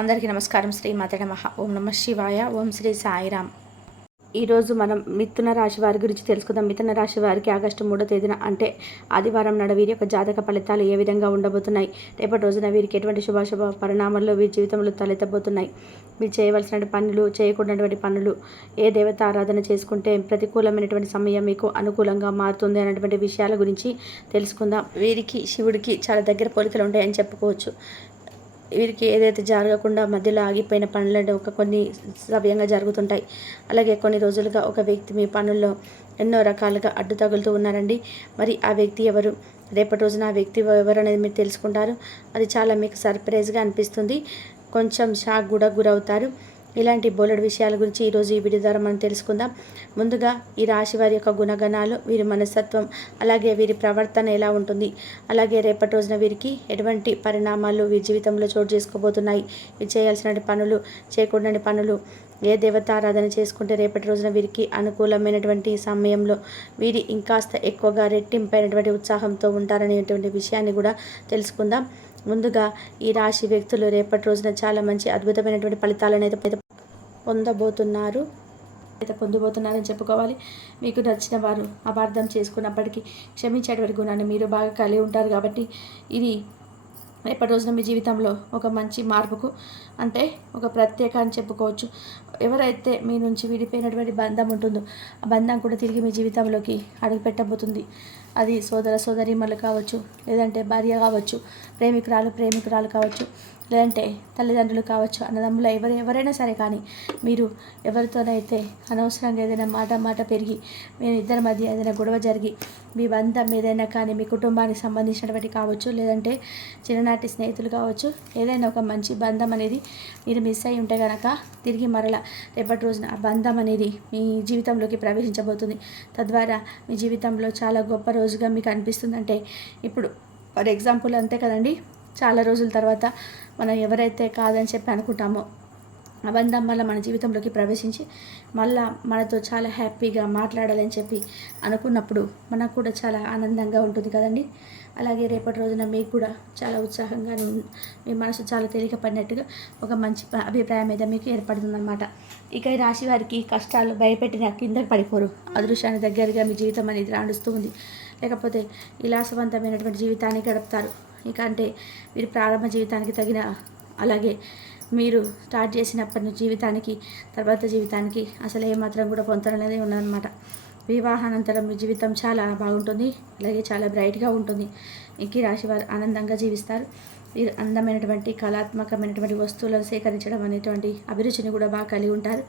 అందరికీ నమస్కారం. శ్రీ మాతే నమః. ఓం నమః శివాయ. ఓం శ్రీ సాయిరామ్. ఈరోజు మనం మిథున రాశి వారి గురించి తెలుసుకుందాం. మిథున రాశి వారికి ఆగస్టు 3వ తేదీన అంటే ఆదివారం నాడు వీరి యొక్క జాతక ఫలితాలు ఏ విధంగా ఉండబోతున్నాయి, రేపటి రోజున వీరికి ఎటువంటి శుభాశుభ పరిణామాల్లో వీరి జీవితంలో తలెత్తబోతున్నాయి, మీరు చేయవలసిన పనులు, చేయకూడనటువంటి పనులు, ఏ దేవత ఆరాధన చేసుకుంటే ప్రతికూలమైనటువంటి సమయం మీకు అనుకూలంగా మారుతుంది అనేటువంటి విషయాల గురించి తెలుసుకుందాం. వీరికి శివుడికి చాలా దగ్గర పోలికలు ఉంటాయని చెప్పుకోవచ్చు. వీరికి ఏదైతే జరగకుండా మధ్యలో ఆగిపోయిన పనులు కొన్ని సవ్యంగా జరుగుతుంటాయి. అలాగే కొన్ని రోజులుగా ఒక వ్యక్తి మీ పనుల్లో ఎన్నో రకాలుగా అడ్డు తగులుతూ ఉన్నారండి. మరి ఆ వ్యక్తి ఎవరు, రేపటి రోజున ఆ వ్యక్తి ఎవరు అనేది మీరు తెలుసుకుంటారు. అది చాలా మీకు సర్ప్రైజ్గా అనిపిస్తుంది. కొంచెం షాక్ కూడా గురవుతారు. ఇలాంటి బోలెడు విషయాల గురించి ఈరోజు ఈ వీడియో ద్వారా మనం తెలుసుకుందాం. ముందుగా ఈ రాశి వారి యొక్క గుణగణాలు, వీరి మనస్తత్వం, అలాగే వీరి ప్రవర్తన ఎలా ఉంటుంది, అలాగే రేపటి రోజున వీరికి ఎటువంటి పరిణామాలు వీరి జీవితంలో చోటు చేసుకోబోతున్నాయి, వీరు చేయాల్సిన పనులు, చేయకూడని పనులు, ఏ దేవత ఆరాధన చేసుకుంటే రేపటి రోజున వీరికి అనుకూలమైనటువంటి సమయంలో వీరి ఇంకాస్త ఎక్కువగా రెట్టింపైనటువంటి ఉత్సాహంతో ఉంటారనేటువంటి విషయాన్ని కూడా తెలుసుకుందాం. ముందుగా ఈ రాశి వ్యక్తులు రేపటి రోజున చాలా మంచి అద్భుతమైనటువంటి ఫలితాలను అయితే పొందబోతున్నారని చెప్పుకోవాలి. మీకు నచ్చిన వారు అపార్థం చేసుకున్నప్పటికీ క్షమించేటువంటి గుణాన్ని మీరు బాగా కలిగి ఉంటారు. కాబట్టి ఇది రేపటి రోజున మీ జీవితంలో ఒక మంచి మార్పుకు అంటే ఒక ప్రత్యేక అని చెప్పుకోవచ్చు. ఎవరైతే మీ నుంచి విడిపోయినటువంటి బంధం ఉంటుందో ఆ బంధం కూడా తిరిగి మీ జీవితంలోకి అడుగుపెట్టబోతుంది. అది సోదర సోదరీమణులు కావచ్చు, లేదంటే భార్య కావచ్చు, ప్రేమికురాలు కావచ్చు, లేదంటే తల్లిదండ్రులు కావచ్చు, అన్నదమ్ములు ఎవరైనా సరే. కానీ మీరు ఎవరితోనైతే అనవసరంగా ఏదైనా మాట పెరిగి మీ ఇద్దరి మధ్య ఏదైనా గొడవ జరిగి మీ బంధం ఏదైనా కానీ మీ కుటుంబానికి సంబంధించినటువంటి కావచ్చు, లేదంటే చిన్ననాటి స్నేహితులు కావచ్చు, ఏదైనా ఒక మంచి బంధం అనేది మీరు మిస్ అయి ఉంటే కనుక తిరిగి మరలా రేపటి రోజున ఆ బంధం అనేది మీ జీవితంలోకి ప్రవేశించబోతుంది. తద్వారా మీ జీవితంలో చాలా గొప్ప రోజుగా మీకు అనిపిస్తుందంటే, ఇప్పుడు ఫర్ ఎగ్జాంపుల్ అంతే కదండి, చాలా రోజుల తర్వాత మనం ఎవరైతే కాదని చెప్పి అనుకుంటామో ఆ బంధం వల్ల మన జీవితంలోకి ప్రవేశించి మళ్ళా మనతో చాలా హ్యాపీగా మాట్లాడాలని చెప్పి అనుకున్నప్పుడు మనకు కూడా చాలా ఆనందంగా ఉంటుంది కదండి. అలాగే రేపటి రోజున మీకు కూడా చాలా ఉత్సాహంగా మీ మనసు చాలా తేలిక పడినట్టుగా ఒక మంచి అభిప్రాయం మీద మీకు ఏర్పడుతుందన్నమాట. ఇక ఈ రాశి వారికి కష్టాలు భయపెట్టిన కిందకి పడిపోరు. అదృష్టానికి దగ్గరగా మీ జీవితం అనేది రాణిస్తూ ఉంది. లేకపోతే విలాసవంతమైనటువంటి జీవితాన్ని గడుపుతారు. ఇక అంటే మీరు ప్రారంభ జీవితానికి తగిన, అలాగే మీరు స్టార్ట్ చేసినప్పటి నుంచి జీవితానికి తర్వాత జీవితానికి అసలు ఏమాత్రం కూడా పొంతన అనేది ఉన్నదన్నమాట. వివాహానంతరం మీ జీవితం చాలా బాగుంటుంది, అలాగే చాలా బ్రైట్గా ఉంటుంది. ఈ రాశి వారు ఆనందంగా జీవిస్తారు. వీరు అందమైనటువంటి కళాత్మకమైనటువంటి వస్తువులను సేకరించడం అనేటువంటి అభిరుచిని కూడా బాగా కలిగి ఉంటారు.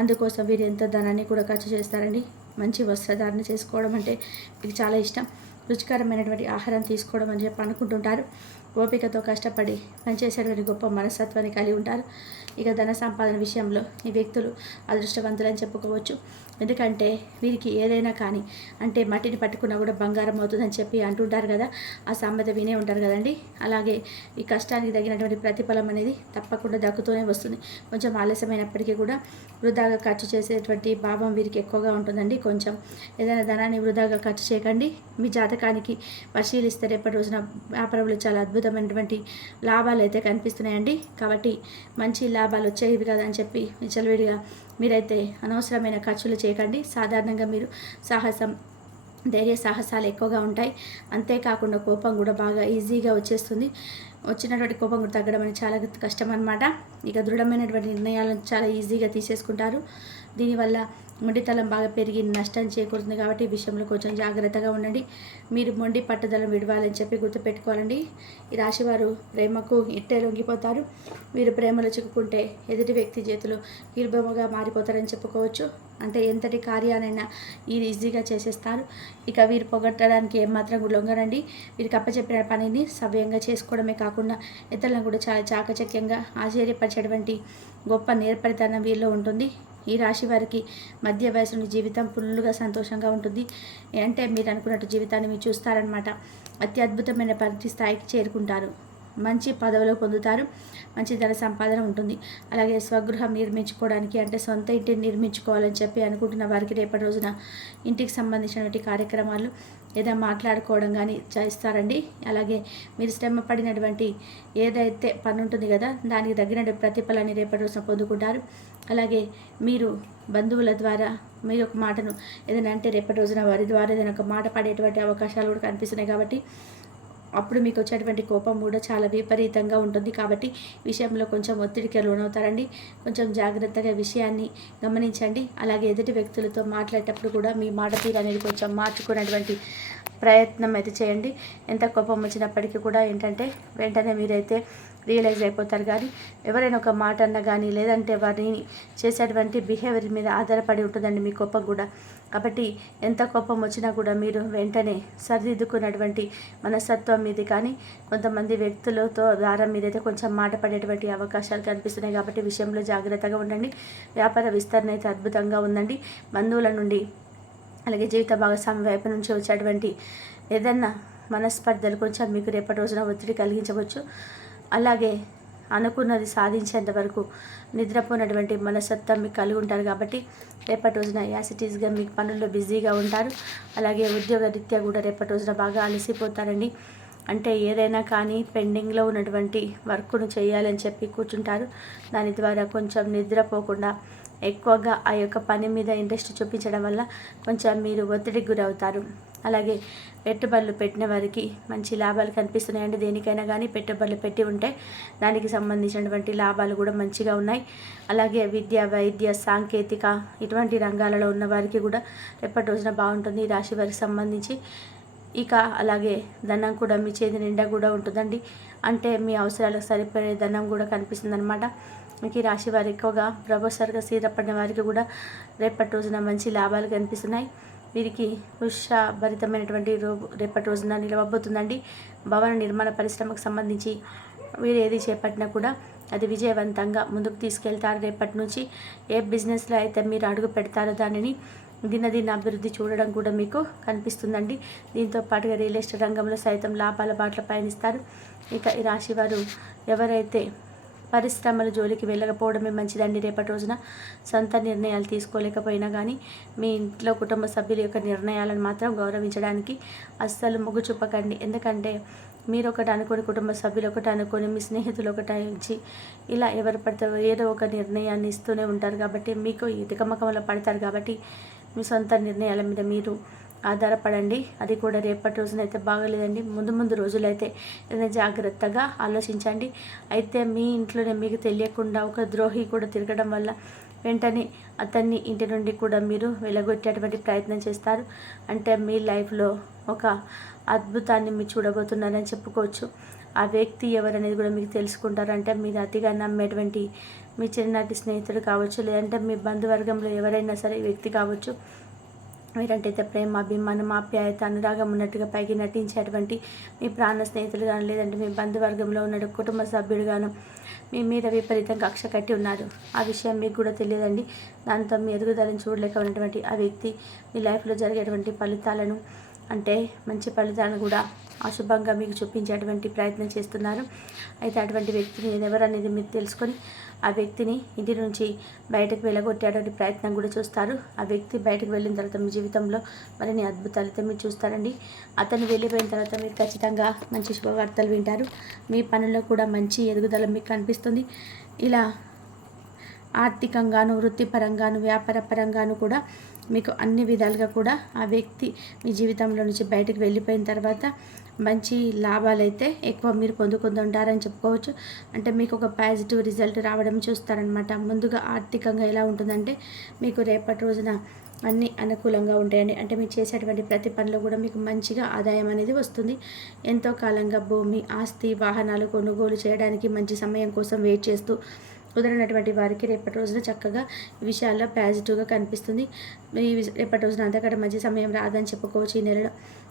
అందుకోసం వీరు ఎంతో ధనాన్ని కూడా ఖర్చు చేస్తారండి. మంచి వస్త్రధారణ చేసుకోవడం అంటే మీకు చాలా ఇష్టం. రుచికరమైనటువంటి ఆహారం తీసుకోవడం అని చెప్పి అనుకుంటుంటారు. ఓపికతో కష్టపడి పనిచేసేటువంటి గొప్ప మనస్తత్వాన్ని కలిగి ఉంటారు. ఇక ధన సంపాదన విషయంలో ఈ వ్యక్తులు అదృష్టవంతులని చెప్పుకోవచ్చు. ఎందుకంటే వీరికి ఏదైనా కానీ అంటే మట్టిని పట్టుకున్నా కూడా బంగారం అవుతుందని చెప్పి అంటుంటారు కదా, ఆ సామెత వినే ఉంటారు కదండి. అలాగే ఈ కష్టానికి తగినటువంటి ప్రతిఫలం అనేది తప్పకుండా దక్కుతూనే వస్తుంది. కొంచెం ఆలస్యమైనప్పటికీ కూడా వృధాగా ఖర్చు చేసేటువంటి భావం వీరికి ఎక్కువగా ఉంటుందండి. కొంచెం ఏదైనా ధనాన్ని వృధాగా ఖర్చు చేయకండి. మీ జాతకానికి పరిశీలిస్తే రేపటి రోజున వ్యాపారంలో చాలా అద్భుతమైనటువంటి లాభాలు అయితే కనిపిస్తున్నాయండి. కాబట్టి మంచి లాభాలు వచ్చేవి కదా అని చెప్పి విచ్చలవిడిగా మీరైతే అనవసరమైన ఖర్చులు చేయకండి. సాధారణంగా మీరు ధైర్య సాహసాలు ఎక్కువగా ఉంటాయి. అంతేకాకుండా కోపం కూడా బాగా ఈజీగా వచ్చేస్తుంది. వచ్చినటువంటి కోపం కూడా తగ్గడం అనేది చాలా కష్టం అన్నమాట. ఇక దృఢమైనటువంటి నిర్ణయాలను చాలా ఈజీగా తీసేసుకుంటారు. దీనివల్ల మొండితనం బాగా పెరిగి నష్టం చేకూరుతుంది. కాబట్టి ఈ విషయంలో కొంచెం జాగ్రత్తగా ఉండండి. మీరు మొండి పట్టుదలను విడవాలని చెప్పి గుర్తుపెట్టుకోవాలండి. ఈ రాశివారు ప్రేమకు ఇట్టే లొంగిపోతారు. మీరు ప్రేమలో చిక్కుకుంటే ఎదుటి వ్యక్తి చేతులు కీలుబొమ్మగా మారిపోతారని చెప్పుకోవచ్చు. అంటే ఎంతటి కార్యానైనా ఈజీగా చేసేస్తారు. ఇక వీరు పొగట్టడానికి ఏమాత్రం కూడా లొంగరండి. వీరికి అప్పచెప్పిన పనిని సవ్యంగా చేసుకోవడమే కాకుండా ఇతరులను కూడా చాలా చాకచక్యంగా ఆశ్చర్యపరిచేటువంటి గొప్ప నేర్పరితనం వీరిలో ఉంటుంది. ఈ రాశి వారికి మధ్య వయసుని జీవితం ఫుల్గా సంతోషంగా ఉంటుంది. అంటే మీరు అనుకున్నట్టు జీవితాన్ని మీరు చూస్తారనమాట. అత్యద్భుతమైన పరిధి స్థాయికి చేరుకుంటారు. మంచి పదవులు పొందుతారు. మంచి ధన సంపాదన ఉంటుంది. అలాగే స్వగృహం నిర్మించుకోవడానికి అంటే సొంత ఇంటిని నిర్మించుకోవాలని చెప్పి అనుకుంటున్న వారికి రేపటి రోజున ఇంటికి సంబంధించినటువంటి కార్యక్రమాలు ఏదో మాట్లాడుకోవడం కానీ చేస్తారండి. అలాగే మీరు శ్రమ పడినటువంటి ఏదైతే పని ఉంటుంది కదా, దానికి తగిన ప్రతిఫలాన్ని రేపటి రోజున పొందుకుంటారు. అలాగే మీరు బంధువుల ద్వారా మీరు ఒక మాటను ఏదైనా అంటే రేపటి రోజున వారి ద్వారా ఏదైనా ఒక మాట పడేటువంటి అవకాశాలు కూడా కనిపిస్తున్నాయి. కాబట్టి అప్పుడు మీకు వచ్చేటువంటి కోపం కూడా చాలా విపరీతంగా ఉంటుంది. కాబట్టి విషయంలో కొంచెం ఒత్తిడికి లోనవుతారండి. కొంచెం జాగ్రత్తగా విషయాన్ని గమనించండి. అలాగే ఎదుటి వ్యక్తులతో మాట్లాడేటప్పుడు కూడా మీ మాట తీరు అనేది కొంచెం మార్చుకునేటువంటి ప్రయత్నం అయితే చేయండి. ఎంత కోపం వచ్చినప్పటికీ కూడా ఏంటంటే వెంటనే మీరైతే రియలైజ్ అయిపోతారు. కానీ ఎవరైనా ఒక మాట అన్నా కానీ లేదంటే వారిని చేసేటువంటి బిహేవియర్ మీద ఆధారపడి ఉంటుందండి మీ కోపం కూడా. కాబట్టి ఎంత కోపం వచ్చినా కూడా మీరు వెంటనే సరిదిద్దుకున్నటువంటి మనస్తత్వం మీది. కానీ కొంతమంది వ్యక్తులతో ద్వారా మీరైతే కొంచెం మాట పడేటువంటి అవకాశాలు కనిపిస్తున్నాయి. కాబట్టి విషయంలో జాగ్రత్తగా ఉండండి. వ్యాపార విస్తరణ అయితే అద్భుతంగా ఉందండి. బంధువుల నుండి అలాగే జీవిత భాగస్వామి వైపు నుంచి వచ్చేటువంటి ఏదన్నా మనస్పర్ధలు కొంచెం మీకు రేపటి రోజున ఒత్తిడి కలిగించవచ్చు. అలాగే అనుకున్నది సాధించేంత వరకు నిద్రపోయినటువంటి మనస్తత్వం మీకు కలిగి ఉంటారు. కాబట్టి రేపటి రోజున యాసిటీస్గా మీకు పనుల్లో బిజీగా ఉంటారు. అలాగే ఉద్యోగ రీత్యా కూడా రేపటి రోజున బాగా అలసిపోతారండి. అంటే ఏదైనా కానీ పెండింగ్లో ఉన్నటువంటి వర్క్ను చేయాలని చెప్పి కూర్చుంటారు. దాని ద్వారా కొంచెం నిద్రపోకుండా ఎక్కువగా ఆ యొక్క పని మీద ఇంట్రెస్ట్ చూపించడం వల్ల కొంచెం మీరు ఒత్తిడికి గురవుతారు. అలాగే పెట్టుబడులు పెట్టిన వారికి మంచి లాభాలు కనిపిస్తున్నాయండి. దేనికైనా కానీ పెట్టుబడులు పెట్టి ఉంటే దానికి సంబంధించినటువంటి లాభాలు కూడా మంచిగా ఉన్నాయి. అలాగే విద్య, వైద్య, సాంకేతిక ఇటువంటి రంగాలలో ఉన్న వారికి కూడా రేపటి రోజున బాగుంటుంది ఈ రాశి వారికి సంబంధించి. ఇక అలాగే ధనం కూడా మీ చేతి నిండా కూడా ఉంటుందండి. అంటే మీ అవసరాలకు సరిపోయే ధనం కూడా కనిపిస్తుంది అనమాట. మీకు ఈ రాశి వారు ఎక్కువగా ప్రొఫెసర్గా స్థిరపడిన వారికి కూడా రేపటి రోజున మంచి లాభాలు కనిపిస్తున్నాయి. వీరికి ఉత్సాహభరితమైనటువంటి రేపటి రోజున నిలవబోతుందండి. భవన నిర్మాణ పరిశ్రమకు సంబంధించి వీరు ఏది చేపట్టినా కూడా అది విజయవంతంగా ముందుకు తీసుకెళ్తారు. రేపటి నుంచి ఏ బిజినెస్లో అయితే మీరు అడుగు పెడతారో దానిని దినదిన అభివృద్ధి చూడడం కూడా మీకు కనిపిస్తుందండి. దీంతో పాటుగా రియల్ ఎస్టేట్ రంగంలో సైతం లాభాల బాటలో పయనిస్తారు. ఇక ఈ రాశి వారు ఎవరైతే పరిశ్రమల జోలికి వెళ్ళకపోవడమే మంచిదండి. రేపటి రోజున సొంత నిర్ణయాలు తీసుకోలేకపోయినా కానీ మీ ఇంట్లో కుటుంబ సభ్యుల యొక్క నిర్ణయాలను మాత్రం గౌరవించడానికి అస్సలు మొగ్గు చూపకండి. ఎందుకంటే మీరు ఒకటి అనుకొని కుటుంబ సభ్యులు ఒకటి అనుకొని మీ స్నేహితులు ఒకటి ఇచ్చి ఇలా ఎవరు పడితే ఏదో ఒక నిర్ణయాన్ని ఇస్తూనే ఉంటారు. కాబట్టి మీకు ఈ తికమకంలో పడతారు. కాబట్టి మీ సొంత నిర్ణయాల మీద మీరు ఆధారపడండి. అది కూడా రేపటి రోజున అయితే బాగలేదండి. ముందు రోజులైతే ఏదైనా జాగ్రత్తగా ఆలోచించండి. అయితే మీ ఇంట్లోనే మీకు తెలియకుండా ఒక ద్రోహి కూడా తిరగడం వల్ల వెంటనే అతన్ని ఇంటి నుండి కూడా మీరు వెలగొట్టేటువంటి ప్రయత్నం చేస్తారు. అంటే మీ లైఫ్లో ఒక అద్భుతాన్ని మీరు చూడబోతున్నారని చెప్పుకోవచ్చు. ఆ వ్యక్తి ఎవరనేది కూడా మీకు తెలుసుకుంటారు. అంటే మీరు అతిగా నమ్మేటువంటి మీ చిన్ననాటి స్నేహితుడు కావచ్చు, లేదంటే మీ బంధువర్గంలో ఎవరైనా సరే వ్యక్తి కావచ్చు. మీరంటైతే ప్రేమ, అభిమానం, ఆప్యాయత, అనురాగం ఉన్నట్టుగా పైకి నటించేటువంటి మీ ప్రాణ స్నేహితులు కానీ లేదంటే మీ బంధువర్గంలో ఉన్న కుటుంబ సభ్యుడు గాను మీ మీద విపరీతంగా కక్ష కట్టి ఉన్నారు. ఆ విషయం మీకు కూడా తెలియదండి. దాంతో మీ ఎదుగుదలను చూడలేక ఉన్నటువంటి ఆ వ్యక్తి మీ లైఫ్లో జరిగేటువంటి ఫలితాలను అంటే మంచి ఫలితాలను కూడా అశుభంగా మీకు చూపించేటువంటి ప్రయత్నం చేస్తున్నారు. అయితే అటువంటి వ్యక్తిని ఎవరనేది మీరు తెలుసుకొని ఆ వ్యక్తిని ఇంటి నుంచి బయటకు వెళ్ళగొట్టేటువంటి ప్రయత్నం కూడా చూస్తారు. ఆ వ్యక్తి బయటకు వెళ్ళిన తర్వాత మీ జీవితంలో మరిన్ని అద్భుతాలు అయితే మీరు చూస్తారండి. అతను వెళ్ళిపోయిన తర్వాత మీరు ఖచ్చితంగా మంచి శుభవార్తలు వింటారు. మీ పనుల్లో కూడా మంచి ఎదుగుదల మీకు కనిపిస్తుంది. ఇలా ఆర్థికంగాను, వృత్తిపరంగాను, వ్యాపార పరంగాను కూడా మీకు అన్ని విధాలుగా కూడా ఆ వ్యక్తి మీ జీవితంలో నుంచి బయటకు వెళ్ళిపోయిన తర్వాత మంచి లాభాలు అయితే ఎక్కువ మీరు పొందుకుంటుంటారని చెప్పుకోవచ్చు. అంటే మీకు ఒక పాజిటివ్ రిజల్ట్ రావడం చూస్తారనమాట. ముందుగా ఆర్థికంగా ఎలా ఉంటుందంటే మీకు రేపటి రోజున అన్నీ అనుకూలంగా ఉంటాయండి. అంటే మీరు చేసేటువంటి ప్రతి పనిలో కూడా మీకు మంచిగా ఆదాయం అనేది వస్తుంది. ఎంతో కాలంగా భూమి, ఆస్తి, వాహనాలు కొనుగోలు చేయడానికి మంచి సమయం కోసం వెయిట్ చేస్తూ కుదిరినటువంటి వారికి రేపటి రోజున చక్కగా ఈ విషయాల్లో పాజిటివ్గా కనిపిస్తుంది. ఈ రేపటి రోజున అంతకంటే మంచి సమయం రాదని చెప్పుకోవచ్చు ఈ నెలలో.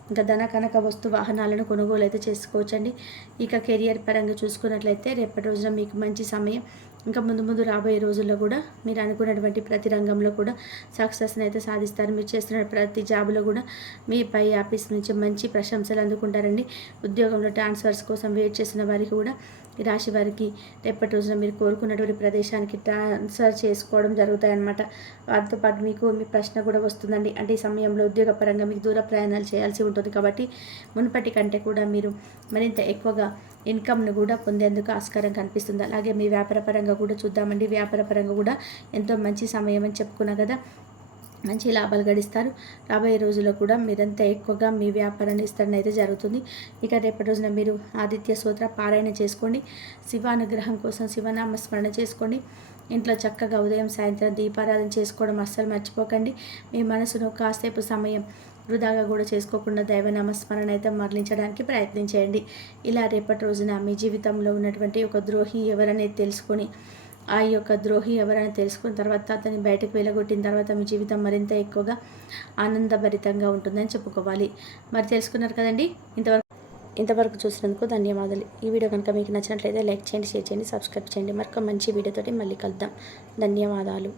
ఇంకా ధన కనక వస్తు వాహనాలను కొనుగోలు అయితే చేసుకోవచ్చండి. ఇక కెరియర్ పరంగా చూసుకున్నట్లయితే రేపటి రోజున మీకు మంచి సమయం. ఇంకా ముందు రాబోయే రోజుల్లో కూడా మీరు అనుకున్నటువంటి ప్రతి రంగంలో కూడా సక్సెస్ని అయితే సాధిస్తారు. మీరు చేస్తున్న ప్రతి జాబ్లో కూడా మీ పై ఆఫీస్ నుంచి మంచి ప్రశంసలు అందుకుంటారండి. ఉద్యోగంలో ట్రాన్స్ఫర్స్ కోసం వెయిట్ చేసిన వారికి కూడా ఈ రాశి వారికి రేపటి రోజున మీరు కోరుకున్నటువంటి ప్రదేశానికి ట్రాన్స్ఫర్ చేసుకోవడం జరుగుతాయన్నమాట. వాటితో పాటు మీకు మీ ప్రశ్న కూడా వస్తుందండి. అంటే ఈ సమయంలో ఉద్యోగపరంగా మీకు దూర ప్రయాణాలు చేయాల్సి ఉంటుంది కాబట్టి మునుపటి కంటే కూడా మీరు మరింత ఎక్కువగా ఇన్కమ్ను కూడా పొందేందుకు ఆస్కారం కనిపిస్తుంది. అలాగే మీ వ్యాపారపరంగా కూడా చూద్దామండి. వ్యాపారపరంగా కూడా ఎంతో మంచి సమయం అని చెప్పుకున్నా కదా, మంచి లాభాలు గడిస్తారు. రాబోయే రోజుల్లో కూడా మీరంతా ఎక్కువగా మీ వ్యాపారాన్ని విస్తరణ అయితే జరుగుతుంది. ఇక రేపటి రోజున మీరు ఆదిత్య స్తోత్ర పారాయణ చేసుకోండి. శివానుగ్రహం కోసం శివనామస్మరణ చేసుకోండి. ఇంట్లో చక్కగా ఉదయం సాయంత్రం దీపారాధన చేసుకోవడం అస్సలు మర్చిపోకండి. మీ మనసును కాసేపు సమయం వృధాగా కూడా చేసుకోకుండా దైవనామస్మరణ అయితే మరలించడానికి ప్రయత్నించేయండి. ఇలా రేపటి రోజున మీ జీవితంలో ఉన్నటువంటి ఒక ద్రోహి ఎవరనేది తెలుసుకొని ఆ యొక్క ద్రోహి ఎవరైనా తెలుసుకున్న తర్వాత అతన్ని బయటకు వెళ్ళగొట్టిన తర్వాత మీ జీవితం మరింత ఎక్కువగా ఆనందభరితంగా ఉంటుందని చెప్పుకోవాలి. మరి తెలుసుకున్నారు కదండి. ఇంతవరకు చూసినందుకు ధన్యవాదాలు. ఈ వీడియో కనుక మీకు నచ్చినట్లయితే లైక్ చేయండి, షేర్ చేయండి, సబ్స్క్రైబ్ చేయండి. మరొక మంచి వీడియోతోటి మళ్ళీ కలుద్దాం. ధన్యవాదాలు.